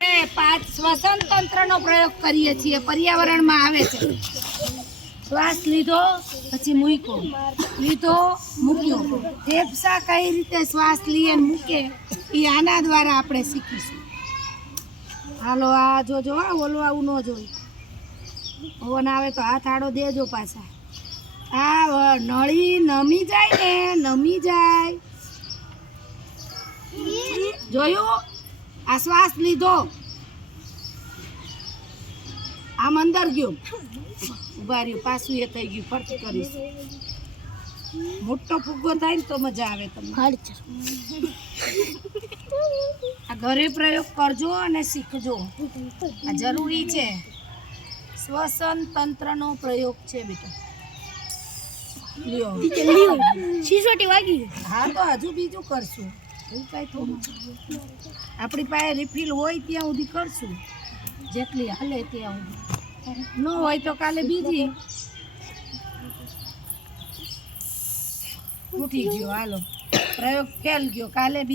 પાંચ શ્વસન તંત્રનો પ્રયોગ કરીએ છીએ, પર્યાવરણમાં આવે છે. શ્વાસ લીધો પછી મૂક્યો, લીધો મૂક્યો. ફેફસા કઈ રીતે શ્વાસ લઈએ મૂકે એ આના દ્વારા આપણે શીખીશું. હાલો આ જોજો, ઓલો આવું ન જોઈ. પવન આવે તો હાથ આડો દેજો પાછા. આ નળી નમી જાય ને, નમી જાય. જોયું? આ શ્વાસ લીધો, આમ અંદર ગયો, ઉભા રહ્યું, પાછું એ થઈ ગયું. ફરતી કરીશ. મોટો ફુગ્ગો થાય ને તો મજા આવે તમને. આ ઘરે પ્રયોગ કરજો અને શીખજો, આ જરૂરી છે. શ્વસન તંત્રનો પ્રયોગ છે બેટા. લ્યો શીશોટી વાગી. હા તો હજુ બીજું કરશું. એવું કાંઈ થોડું આપણી પાસે રિફિલ હોય ત્યાં સુધી કરશું, જેટલી હાલે ત્યાં સુધી. ન હોય તો કાલે બીજી. ઉઠી ગયો, હાલો પ્રયોગ ફેલ ગયો, કાલે બીજી.